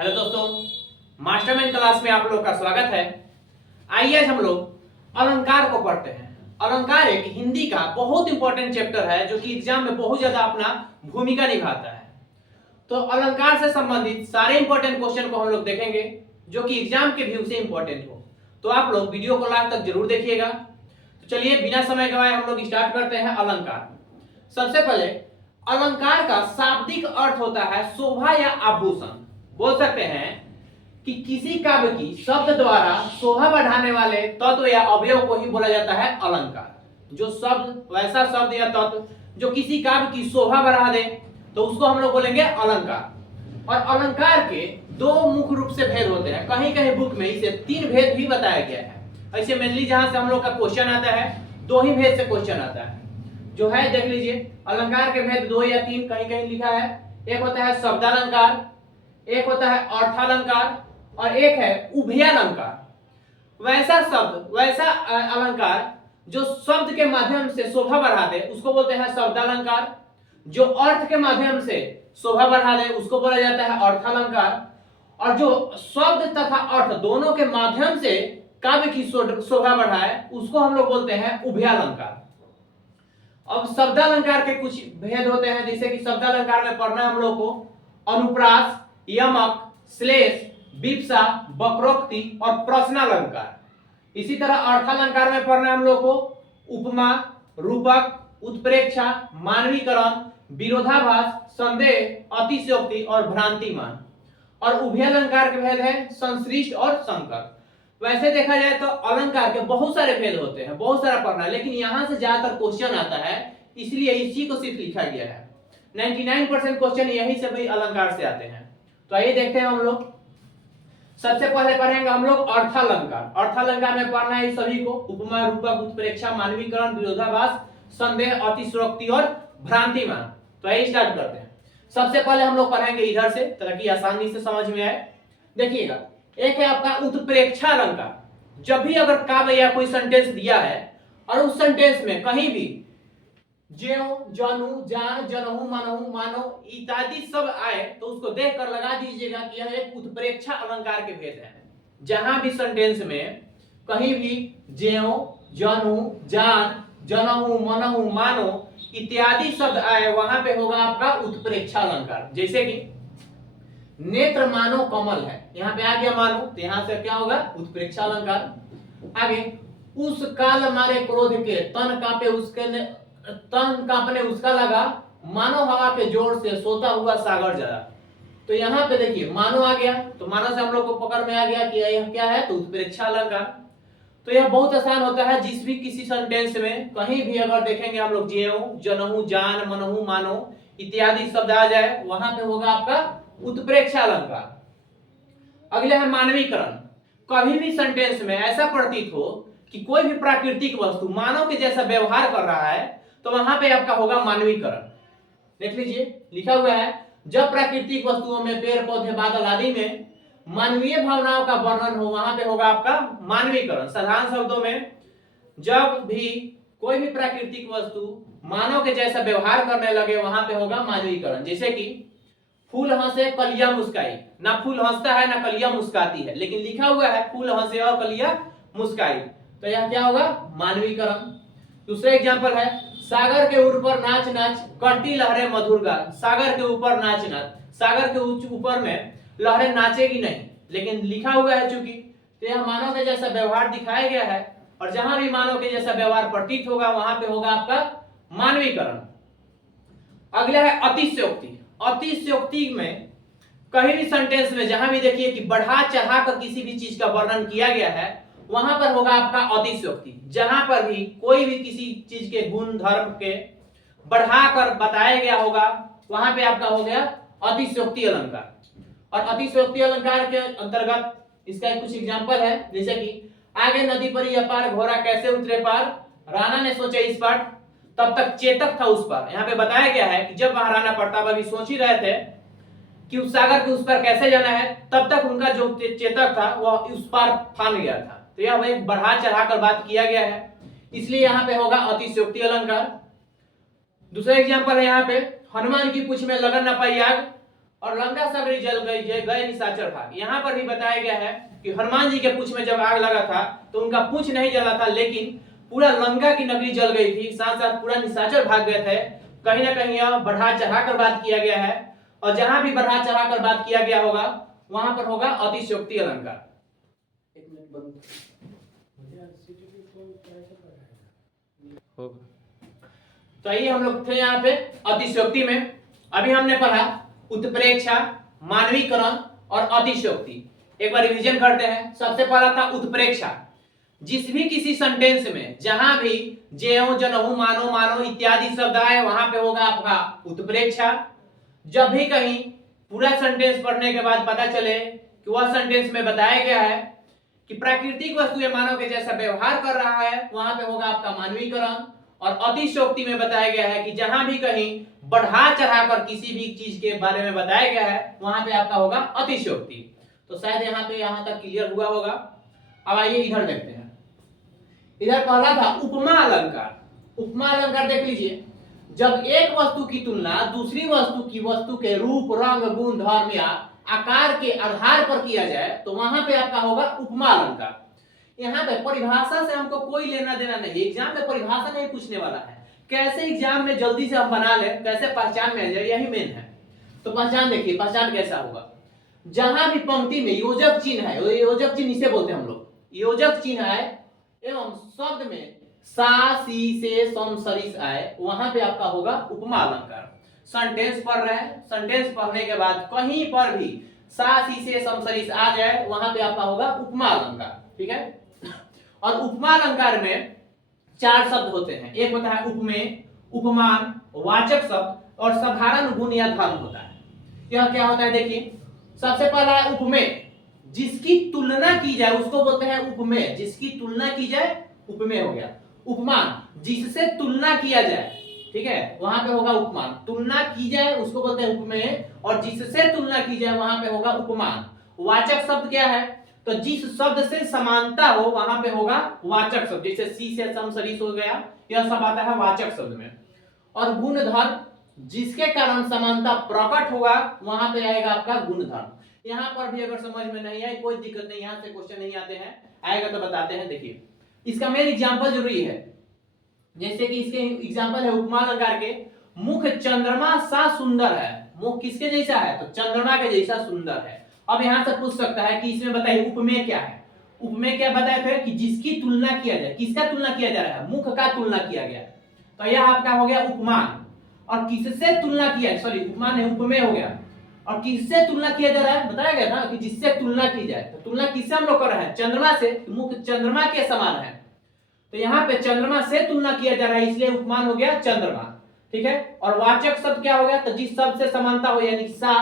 Hello दोस्तों, mastermind class में आप लोग का स्वागत है। आइए आज हम लोग अलंकार को पढ़ते हैं। अलंकार एक हिंदी का बहुत इंपॉर्टेंट चैप्टर है जो कि एग्जाम में बहुत ज्यादा अपना भूमिका निभाता है। तो अलंकार से संबंधित सारे इंपॉर्टेंट क्वेश्चन को हम लोग देखेंगे जो कि एग्जाम के व्यू से इंपॉर्टेंट हो। तो आप लोग वीडियो को लास्ट तक जरूर देखिएगा। तो चलिए बिना समय गवाए हम लोग स्टार्ट करते हैं अलंकार। सबसे पहले अलंकार का शाब्दिक अर्थ होता है शोभा या आभूषण। बोल सकते हैं कि किसी काव्य की शब्द द्वारा शोभा बढ़ाने वाले तत्व या अवयव को ही बोला जाता है अलंकार। जो शब्द वैसा शब्द या तत्व जो किसी काव्य की शोभा बढ़ा दे तो उसको हम लोग बोलेंगे अलंकार। और अलंकार के दो मुख्य रूप से भेद होते हैं। कहीं कहीं बुक में इसे तीन भेद भी बताया गया है। ऐसे मेनली जहां से हम लोग का क्वेश्चन आता है दो ही भेद से क्वेश्चन आता है। जो है देख लीजिए, अलंकार के भेद दो या तीन कहीं कहीं लिखा है। एक होता है शब्दालंकार, एक होता है अर्थालंकार और एक है उभयालंकार। वैसा शब्द वैसा अलंकार जो शब्द के माध्यम से शोभा बढ़ा दे उसको बोलते हैं शब्दालंकार। जो अर्थ के माध्यम से शोभा बढ़ा दे उसको बोला जाता है अर्थालंकार। और जो शब्द तथा अर्थ दोनों के माध्यम से काव्य की शोभा बढ़ाए उसको हम लोग बोलते हैं उभयालंकार। अब शब्दालंकार के कुछ भेद होते हैं, जैसे कि शब्दालंकार में पढ़ना हम लोग को अनुप्रास, यमक, श्लेष, विप्सा, वक्रोक्ति और प्रश्नालंकार। इसी तरह अर्थालंकार में पढ़ना हम लोग को उपमा, रूपक, उत्प्रेक्षा, मानवीकरण, विरोधाभास, संदेह, अतिशयोक्ति और भ्रांतिमान। और उभयालंकार के भेद है संश्लिष्ट और संकर। वैसे देखा जाए तो अलंकार के बहुत सारे भेद होते हैं, बहुत सारा पढ़ना है, लेकिन यहां से ज्यादातर क्वेश्चन आता है इसलिए इसी को सिर्फ लिखा गया है। 99% क्वेश्चन यही से भी अलंकार से आते हैं। तो आइए देखते हैं हम लोग। सबसे पहले पढ़ेंगे हम लोग अर्थालंकार। अर्थालंकार में पढ़ना है सभी को उपमा, रूपक, उत्प्रेक्षा, मानवीकरण, विरोधाभास, संदेह, अतिशयोक्ति और भ्रांतिमान। तो आइए स्टार्ट करते हैं। सबसे पहले हम लोग पढ़ेंगे इधर से ताकि आसानी से समझ में आए। देखिएगा, एक है आपका उत्प्रेक्षा अलंकार। जब भी अगर काव्य या कोई सेंटेंस दिया है और उस सेंटेंस में कहीं भी ज्यों, जनु, जान, जनहु, मनहु, मानो इत्यादि सब आए तो उसको देखकर लगा दीजिएगा कि यह एक उत्प्रेक्षा अलंकार के भेद है। जहां भी सेंटेंस में कहीं भी ज्यों, जनु, जान, जनहु, मनहु, मानो इत्यादि शब्द आए वहां पे होगा आपका उत्प्रेक्षा अलंकार। जैसे कि नेत्र मानो कमल है, यहाँ पे आ गया मानो, तो यहाँ से क्या होगा उत्प्रेक्षा अलंकार। आगे उस काल मारे क्रोध के तन कांपने उसका लगा, मानो हवा के जोर से सोता हुआ सागर जला। तो यहाँ पे देखिए मानो आ गया, तो मानो से हम लोग को पकड़ में आ गया कि यह क्या है, तो उत्प्रेक्षा अलंकार। तो यह बहुत आसान होता है, जिस भी किसी सेंटेंस में कहीं भी अगर देखेंगे हम लोग ज्यों, जनहु, जान, मनहु, मानो इत्यादि शब्द आ जाए वहां पे होगा आपका उत्प्रेक्षा अलंकार। अगले है मानवीकरण। कभी भी सेंटेंस में ऐसा प्रतीत हो कि कोई भी प्राकृतिक वस्तु मानव के जैसा व्यवहार कर रहा है तो वहां पे आपका होगा मानवीकरण। देख लीजिए लिखा हुआ है, जब प्राकृतिक वस्तुओं में पेड़ पौधे बादल आदि में मानवीय भावनाओं का वर्णन हो वहां पे होगा आपका मानवीकरण। साधारण शब्दों में जब भी कोई भी प्राकृतिक वस्तु मानव के जैसा व्यवहार करने लगे वहां पे होगा मानवीकरण। जैसे कि फूल हंसे कलियां मुस्काई, ना फूल हंसता है ना कलियां मुस्काती है, लेकिन लिखा हुआ है फूल हंसे और कलियां मुस्काई, तो यह क्या होगा मानवीकरण। दूसरा एग्जांपल है सागर के ऊपर नाच नाच करती लहरें मधुर गान। सागर के ऊपर नाच नाच, सागर के ऊपर में लहरें नाचेगी नहीं, लेकिन लिखा हुआ है चूंकि, तो यह मानव के जैसा व्यवहार दिखाया गया है और जहां भी मानव के जैसा व्यवहार प्रतीत होगा वहां पे होगा आपका मानवीकरण। अगला है अतिशयोक्ति। अतिशयोक्ति में कहीं भी सेंटेंस में जहां भी देखिए कि बढ़ा चढ़ा कर किसी भी चीज का वर्णन किया गया है वहां पर होगा आपका अतिशयोक्ति। जहां पर भी कोई भी किसी चीज के गुण धर्म के बढ़ाकर बताया गया होगा वहां पे आपका हो गया अतिशयोक्ति अलंकार। और अतिशयोक्ति अलंकार के अंतर्गत इसका कुछ एग्जांपल है, जैसे कि आगे नदी पर यह पार घोड़ा कैसे उतरे पार, राणा ने सोचा इस पार तब तक चेतक था उस पार। यहाँ पे बताया गया है कि जब वहां राणा प्रताप अभी सोच ही रहे थे कि उस सागर के उस पार कैसे जाना है, तब तक उनका जो चेतक था वह उस पार फान गया था। तो यह एक बढ़ा चढ़ाकर बात किया गया है, इसलिए यहाँ पे होगा अतिशयोक्ति अलंकार। दूसरा एग्जांपल है यहाँ पे हनुमान की पूंछ में लगन न पाई आग, और लंका सगरी जल गई, गए निशाचर भाग। यहाँ पर भी बताया गया है कि हनुमान जी के पूंछ में जब आग लगा था तो उनका पूंछ नहीं जला था, लेकिन पूरा लंका की नगरी जल गई थी, साथ साथ पूरा निशाचर भाग गए थे। कहीं ना कहीं यह बढ़ा चढ़ा कर बात किया गया है, और जहां भी बढ़ा चढ़ा कर बात किया गया होगा वहां पर होगा अतिशयोक्ति अलंकार। एक मिनट बंद होगा। तो ये हम लोग थे यहाँ पे अतिशयोक्ति में। अभी हमने पढ़ा उत्प्रेक्षा, मानवीकरण और अतिशयोक्ति। एक बार रिवीजन करते हैं। सबसे पहला था उत्प्रेक्षा। जिस भी किसी सेंटेंस में जहां भी ज्यों, जनहु, मानो, मानो इत्यादि शब्द आए वहां पे होगा आपका उत्प्रेक्षा। जब भी कहीं पूरा सेंटेंस पढ़ने के बाद पता चले कि वह सेंटेंस में बताया गया है कि प्राकृतिक वस्तु मानव के जैसा व्यवहार कर रहा है, वहां पे होगा आपका मानवीकरण। और अतिशयोक्ति में बताया गया है कि जहां भी कहीं बढ़ा चढ़ाकर किसी भी चीज के बारे में बताया गया है वहां पे आपका होगा अतिशयोक्ति। तो शायद यहाँ तक क्लियर हुआ होगा। अब आइए इधर देखते हैं। इधर पहला था उपमा अलंकार। उपमा अलंकार देख लीजिए। जब एक वस्तु की तुलना दूसरी वस्तु के रूप, रंग, गुण, धर्म या आकार के आधार पर किया जाए तो वहां पे आपका होगा उपमा अलंकार। यहाँ पे परिभाषा से हमको कोई लेना देना नहीं, एग्जाम में परिभाषा नहीं पूछने वाला है। कैसे एग्जाम में जल्दी से हम बना ले, कैसे पहचान में आ जाए, यही मेन है। तो पहचान देखिए, पहचान कैसा होगा। जहां भी पंक्ति में योजक चिन्ह है, योजक चिन्ह इसे बोलते हैं हम लोग, योजक चिन्ह है एवं शब्द में सा, सी, से, सम, सरिस आए, वहां पे आपका होगा उपमा अलंकार। सेंटेंस पढ़ रहे हैं, सेंटेंस पढ़ने के बाद कहीं पर भी सा, सी, से, सम, सरिस आ जाए वहां पे आपका होगा उपमा अलंकार। ठीक है। और उपमा अलंकार में 4 शब्द होते हैं। एक होता है उपमेय, उपमान, वाचक शब्द और साधारण गुण या धर्म होता है। यह क्या होता है देखिए। सबसे पहला है उपमेय, जिसकी तुलना की जाए उसको बोलते हैं उपमेय। जिसकी तुलना की जाए उपमेय हो गया। उपमान, जिससे तुलना किया जाए, ठीक है, वहां पे होगा उपमान। तुलना की जाए उसको बोलते हैं उपमेय, और जिससे तुलना की जाए वहां पे होगा उपमान। वाचक शब्द क्या है, तो जिस शब्द से समानता हो वहां पे होगा वाचक शब्द। जैसे सी से सम, सरिस हो गया, यह सब आता है वाचक शब्द में। और गुण धर्म, जिसके कारण समानता प्रकट होगा वहां पे आएगा आपका गुण धर्म। यहाँ पर भी अगर समझ में नहीं आए कोई दिक्कत नहीं, यहाँ से क्वेश्चन नहीं आते हैं, आएगा तो बताते हैं। देखिए इसका मेन एग्जांपल जरूरी है। जैसे कि इसके एग्जांपल है उपमा अलंकार के, मुख चंद्रमा सा सुंदर है। मुख किसके जैसा है, तो चंद्रमा के जैसा सुंदर है। अब यहां से पूछ सकता है कि इसमें बताइए उपमेय क्या है। उपमेय क्या बताए थे कि जिसकी तुलना किया जाए। किसका तुलना किया जा रहा है, मुख का तुलना किया गया, तो यह आपका हो गया उपमान। और किससे तुलना किया, सॉरी उपमान है, उपमेय हो गया। और किससे तुलना किया जा रहा है, बताया गया ना कि जिससे तुलना की जाए। तो तुलना किससे हम लोग कर रहे हैं, चंद्रमा से। मुख चंद्रमा के समान है, तो यहाँ पे चंद्रमा से तुलना किया जा रहा है, इसलिए उपमान हो गया चंद्रमा। ठीक है। और वाचक शब्द क्या हो गया, तो जिस शब्द से समानता हो, यानी सा,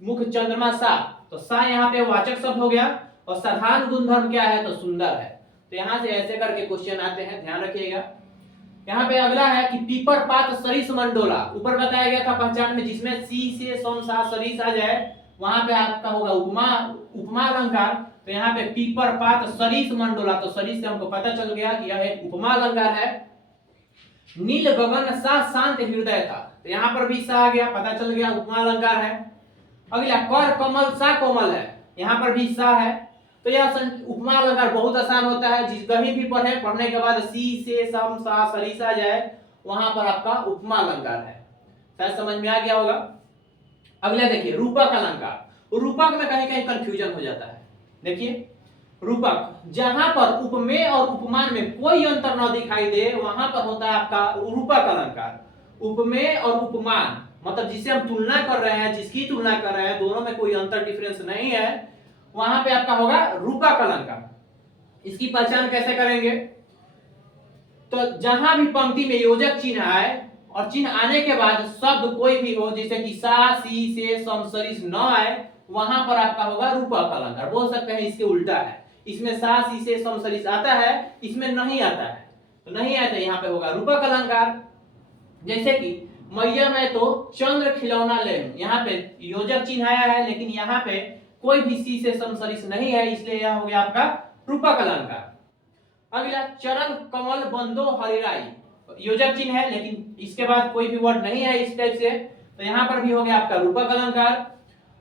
मुख चंद्रमा सा, तो सा यहाँ पे वाचक शब्द हो गया। और साधारण गुणधर्म क्या है, तो सुंदर है। तो यहाँ से ऐसे करके क्वेश्चन आते हैं, ध्यान रखिएगा। यहाँ पे अगला है कि पीपर पात सरिस मंडोला। ऊपर बताया गया था पहचान में, जिसमें सी से सम, सा, सरिस आ जाए वहां पे आपका होगा उपमा, उपमा अलंकार। तो यहाँ पे पीपर पात सरिस मंडोला, तो सरिस से हमको पता चल गया कि यह एक उपमा अलंकार है। नील गगन सा शांत हृदय था, तो यहाँ पर भी सा आ गया, पता चल गया उपमा अलंकार है। अगला कर कमल सा कोमल है, यहाँ पर भी सा है। तो यह उपमा अलंकार बहुत आसान होता है, जिस कहीं भी पढ़े, पढ़ने के बाद सी से सम, सा, सरिस आ जाए वहां पर आपका उपमा अलंकार है। शायद समझ में आ गया होगा। अगला देखिए रूपक अलंकार। रूपक में कहीं कहीं कंफ्यूजन हो जाता है। देखिए रूपक, जहां पर उपमेय और उपमान में कोई अंतर न दिखाई दे वहां पर होता है आपका रूपक अलंकार। उपमेय और उपमान मतलब जिसे हम तुलना कर रहे हैं, जिसकी तुलना कर रहे हैं, दोनों में कोई अंतर डिफरेंस नहीं है, वहां पे आपका होगा रूपक अलंकार। इसकी पहचान कैसे करेंगे, तो जहां भी पंक्ति में योजक चिन्ह आए और चिन्ह आने के बाद शब्द कोई भी हो, जैसे कि सा, सी, से, सम, सरिस न आए, वहां पर आपका होगा रूपक अलंकार। बोल सकते हैं इसके उल्टा है, इसमें सा, सी, से, सम, सरिस आता है, इसमें नहीं आता है, तो नहीं आता, यहाँ पे होगा रूपक अलंकार। जैसे कि मैया में तो चंद्र खिलौना ले, यहाँ पे योजक चिन्ह आया है लेकिन यहाँ पे कोई भी सी से सम, सरिस नहीं है, इसलिए यह हो गया आपका रूपक अलंकार। अगला चरण कमल बंदो हरिराई, योजक चिन्ह है लेकिन इसके बाद कोई भी वर्ड नहीं है इस टाइप से, तो यहाँ पर भी हो गया आपका रूपक अलंकार।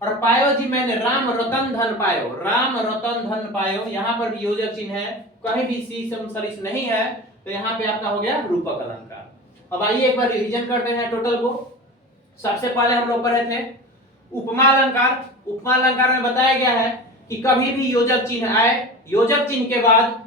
और पायो जी मैंने राम रतन धन पायो, राम रतन धन पायो, यहाँ पर भी योजक चिन्ह है, कहीं भी सी सम नहीं है, तो यहाँ पे आपका हो गया रूपक अलंकार। अब आइए एक बार रिवीजन करते हैं टोटल को। सबसे पहले हम लोग पढ़े थे उपमा अलंकार। उपमा अलंकार में बताया गया है कि कभी भी योजक चिन्ह आए, योजक चिन्ह के बाद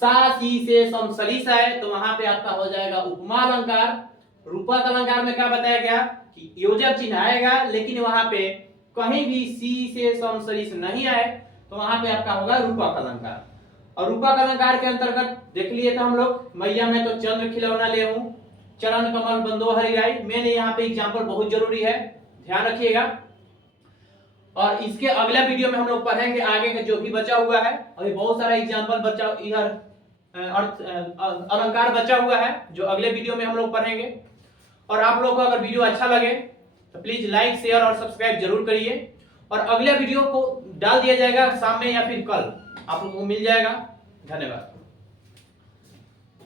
सा सी से सम सलिस आए, तो वहां पे आपका हो जाएगा उपमा अलंकार। रूपक अलंकार में क्या बताया गया कि योजक चिन्ह आएगा लेकिन वहां पे कहीं भी सी से सम सलिस नहीं आए, तो वहां पे आपका होगा रूपक अलंकार। और रूपक अलंकार के अंतर्गत देख लिए तो हम लोग मैया में तो चंद्र खिलौना ले हूं, चरण कमल बंदो हरियाई, मैंने यहाँ पे एग्जाम्पल बहुत जरूरी है, ध्यान रखिएगा। और इसके अगला वीडियो में हम लोग पढ़ेंगे आगे का जो भी बचा हुआ है, अभी बहुत सारा एग्जाम्पल बचा इधर अलंकार बचा हुआ है जो अगले वीडियो में हम लोग पढ़ेंगे। और आप लोग को अगर वीडियो अच्छा लगे तो प्लीज लाइक शेयर और सब्सक्राइब जरूर करिए। और अगले वीडियो को डाल दिया जाएगा शाम में या फिर कल, आप लोगों को मिल जाएगा। धन्यवाद।